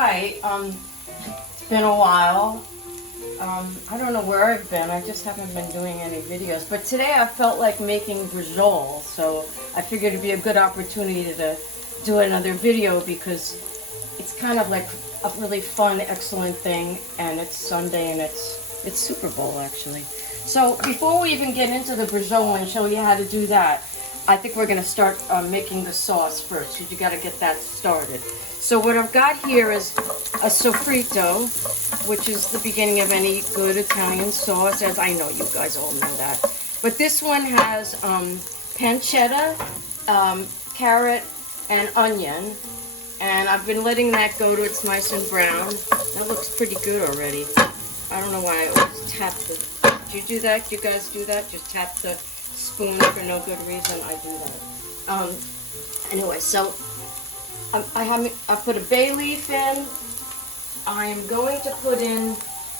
Hi, it's been a while. I don't know where I've been. I just haven't been doing any videos. But today I felt like making braciole, so I figured it'd be a good opportunity to do another video because it's kind of like a really fun, excellent thing, and it's Sunday and it's Super Bowl actually. So before we even get into the braciole and show you how to do that, I think we're going to start making the sauce first, because you got to get that started. So what I've got here is a sofrito, which is the beginning of any good Italian sauce, as I know you guys all know that. But this one has pancetta, carrot, and onion. And I've been letting that go to it's nice and brown. That looks pretty good already. I don't know why I always tap the... Do you do that? Do you guys do that? Just tap the spoon for no good reason. I do that. Anyway, so I put a bay leaf in. I am going to put in,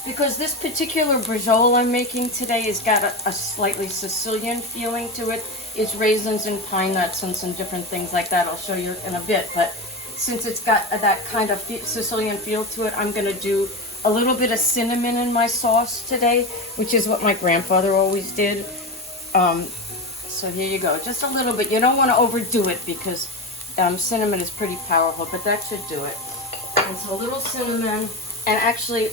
because this particular braciole I'm making today has got a slightly Sicilian feeling to it. It's raisins and pine nuts and some different things like that. I'll show you in a bit. But since it's got that kind of Sicilian feel to it, I'm going to do a little bit of cinnamon in my sauce today, which is what my grandfather always did. So here you go, just a little bit. You don't want to overdo it because cinnamon is pretty powerful, but that should do it. And so a little cinnamon, and actually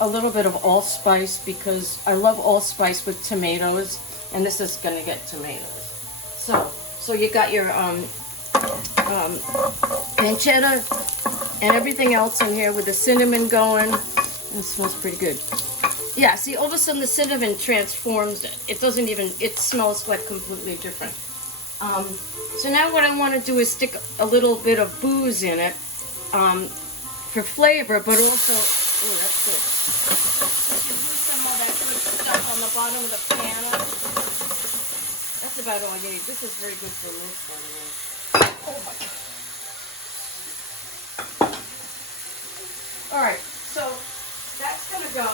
a little bit of allspice, because I love allspice with tomatoes, and this is going to get tomatoes. So you got your pancetta and everything else in here with the cinnamon going. It smells pretty good. Yeah, see, all of a sudden the cinnamon transforms it. It doesn't even, it smells like completely different. So now what I want to do is stick a little bit of booze in it for flavor, but also, oh, that's good. You lose some of that good stuff on the bottom of the pan. That's about all you need. This is very good for most, by the way. Oh my God. All right, so that's going to go.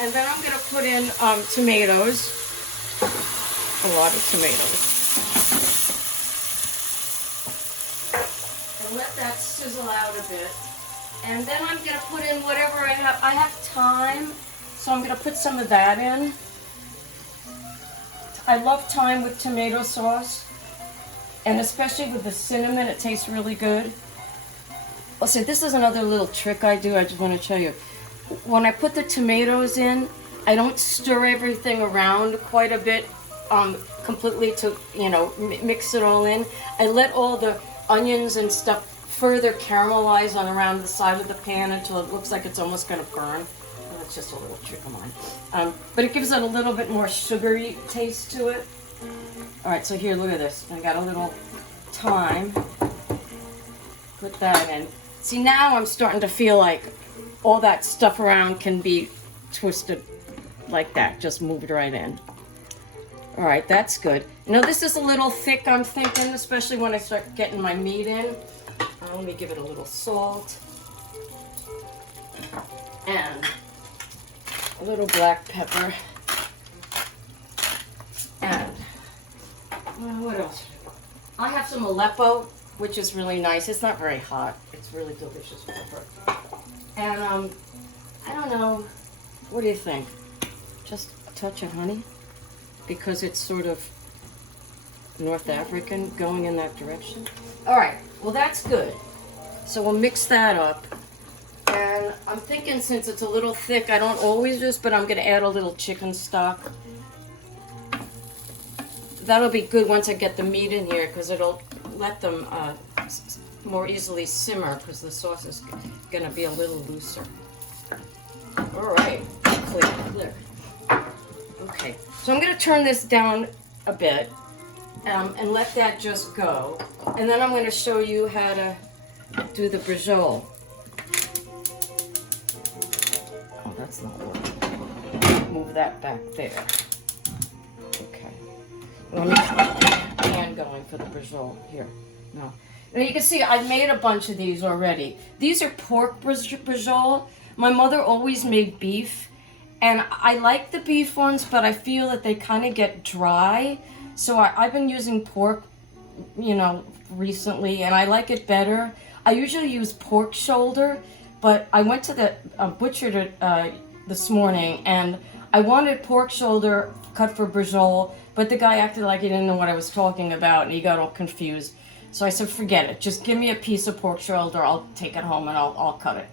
And then I'm going to put in tomatoes, a lot of tomatoes, and let that sizzle out a bit. And then I'm going to put in whatever I have. I have thyme, so I'm going to put some of that in. I love thyme with tomato sauce, and especially with the cinnamon, it tastes really good. Listen, this is another little trick I do. I just want to show you. When I put the tomatoes in, I don't stir everything around quite a bit completely to, mix it all in. I let all the onions and stuff further caramelize on around the side of the pan until it looks like it's almost going to burn. And that's just a little trick of mine. But it gives it a little bit more sugary taste to it. All right, so here, look at this. I got a little thyme. Put that in. See, now I'm starting to feel like all that stuff around can be twisted like that. Just moved right in. All right, that's good. This is a little thick, I'm thinking, especially when I start getting my meat in. Let me give it a little salt. And a little black pepper. And what else? I have some Aleppo, which is really nice. It's not very hot. It's really delicious pepper. And, I don't know, what do you think? Just a touch of honey? Because it's sort of North African, going in that direction. All right, well, that's good. So we'll mix that up. And I'm thinking, since it's a little thick, I don't always do this, but I'm going to add a little chicken stock. That'll be good once I get the meat in here, because it'll let them more easily simmer, because the sauce is going to be a little looser. All right, clear. Okay, so I'm going to turn this down a bit and let that just go. And then I'm going to show you how to do the braciole. Oh, that's not working. Move that back there. Okay. Let me get the pan going for the braciole. Here. No. Now you can see I've made a bunch of these already. These are pork braciole. My mother always made beef, and I like the beef ones, but I feel that they kind of get dry. So I've been using pork, recently, and I like it better. I usually use pork shoulder, but I went to the butcher this morning, and I wanted pork shoulder cut for bracciole, but the guy acted like he didn't know what I was talking about, and he got all confused. So I said, forget it. Just give me a piece of pork shoulder. I'll take it home and I'll cut it.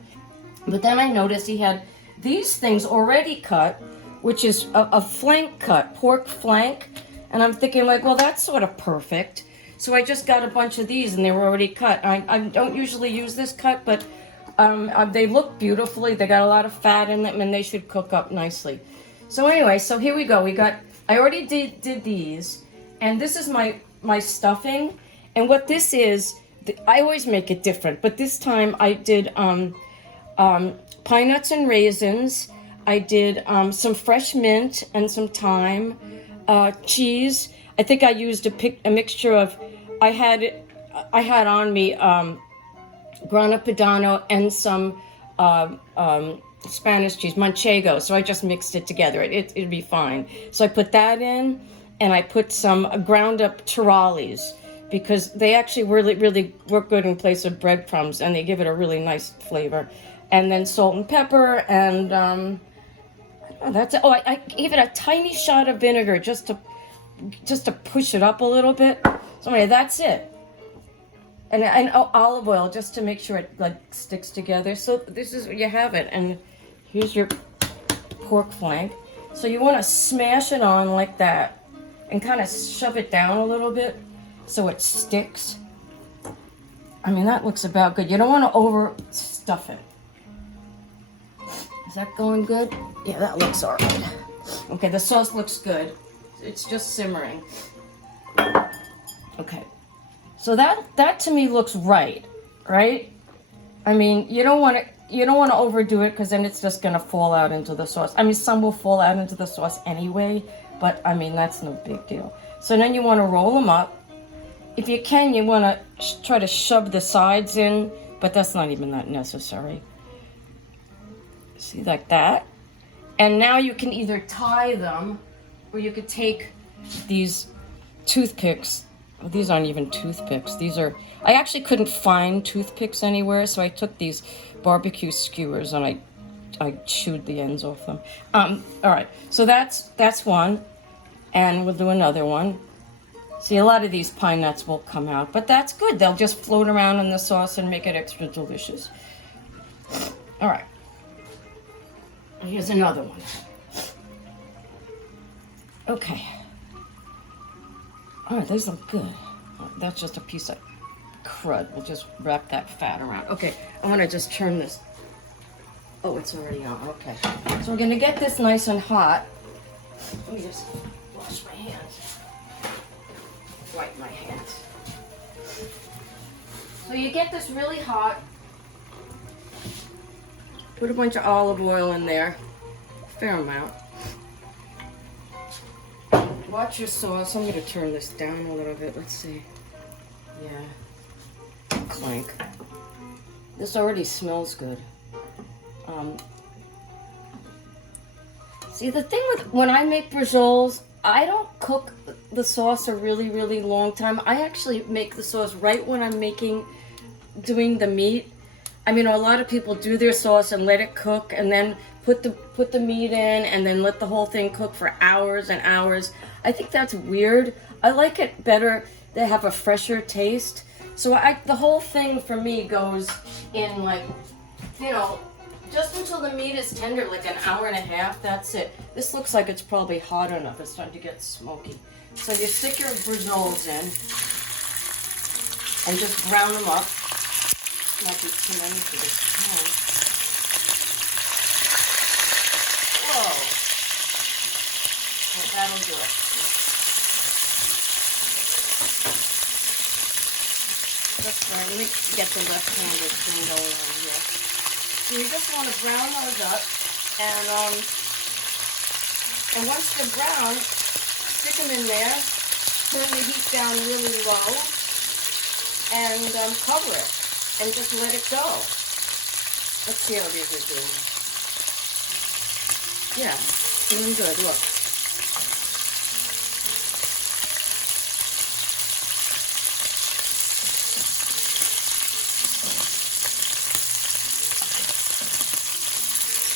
But then I noticed he had these things already cut, which is a flank cut, pork flank. And I'm thinking like, well, that's sort of perfect. So I just got a bunch of these and they were already cut. I don't usually use this cut, but they look beautifully. They got a lot of fat in them and they should cook up nicely. So anyway, so here we go. I already did these, and this is my stuffing. And what this is, I always make it different, but this time I did pine nuts and raisins. I did some fresh mint and some thyme, cheese. I think I used a mixture of, I had on me grana padano and some Spanish cheese, manchego. So I just mixed it together. It'd be fine. So I put that in, and I put some ground up terrales, because they actually really work good in place of breadcrumbs, and they give it a really nice flavor. And then salt and pepper, and that's it. Oh, I gave it a tiny shot of vinegar just to push it up a little bit. So anyway, that's it. And olive oil just to make sure it like sticks together. So this is, you have it, and here's your pork flank. So you want to smash it on like that, and kind of shove it down a little bit so it sticks. I mean, that looks about good. You don't want to over stuff it. Is that going good? Yeah, that looks all right. Okay, the sauce looks good. It's just simmering. Okay, so that to me looks right? I mean, you don't want to overdo it, because then it's just gonna fall out into the sauce. I mean, some will fall out into the sauce anyway, but I mean, that's no big deal. So then you want to roll them up. If you can, you want to try to shove the sides in, but that's not even that necessary. See, like that. And now you can either tie them, or you could take these toothpicks. Well, these aren't even toothpicks. These are, I actually couldn't find toothpicks anywhere, so I took these barbecue skewers and I chewed the ends off them. All right, so that's one, and we'll do another one. See, a lot of these pine nuts will come out, but that's good. They'll just float around in the sauce and make it extra delicious. All right. Here's another one. Okay. All right, those look good. That's just a piece of crud. We'll just wrap that fat around. Okay, I'm gonna just turn this. Oh, it's already on. Okay. So we're gonna get this nice and hot. Let me just wash my hands. Wipe my hands. So you get this really hot. Put a bunch of olive oil in there, fair amount. Watch your sauce. I'm gonna turn this down a little bit. Let's see. Yeah. Clank. This already smells good. See, the thing with when I make bracioles, I don't cook the sauce a really long time. I actually make the sauce right when I'm doing the meat. I mean, a lot of people do their sauce and let it cook, and then put the meat in, and then let the whole thing cook for hours and hours. I think that's weird. I like it better to have a fresher taste. So the whole thing for me goes in, like, you know, just until the meat is tender, like an hour and a half. That's it. This looks like it's probably hot enough. It's starting to get smoky. So you stick your bracioles in and just brown them up. Not be too many for this pan. Whoa. Well, that'll do it. That's right. Let me get the left-handed thing going on here. So you just want to brown those up, and once they're brown, stick them in there. Turn the heat down really low, and cover it. And just let it go. Let's see how these are doing. Yeah, doing good, look.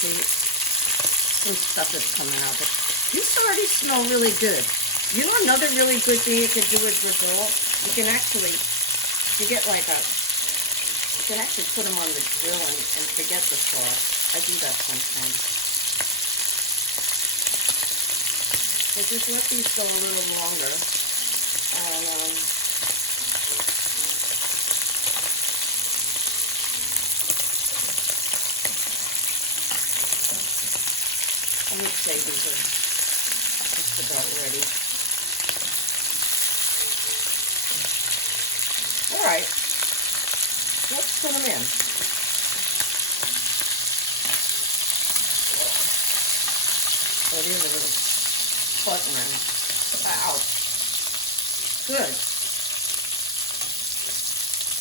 see, some stuff is coming out. But these already smell really good. You know another really good thing you could do with bracciole? You can actually, you get like a, you can actually put them on the grill and forget the sauce. I do that sometimes. So just let these go a little longer. And I would say these are just about ready. All right, let's put them in. Oh, these are a little sputtering. Wow. Good.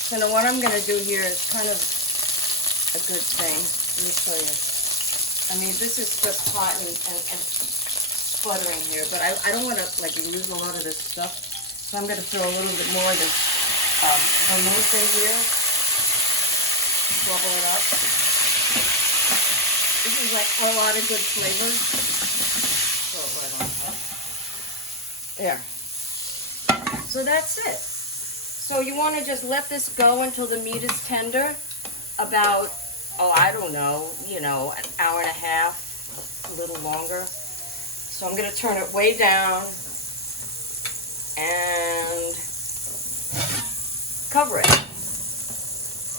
So now what I'm going to do here is kind of a good thing. Let me show you. I mean, this is just hot and sputtering here, but I don't want to like lose a lot of this stuff. So I'm going to throw a little bit more of this vermouth in here. Bubble it up. This is like a lot of good flavors. Throw it right on top. There. So that's it. So you want to just let this go until the meat is tender. About, oh, I don't know, an hour and a half, a little longer. So I'm going to turn it way down and cover it.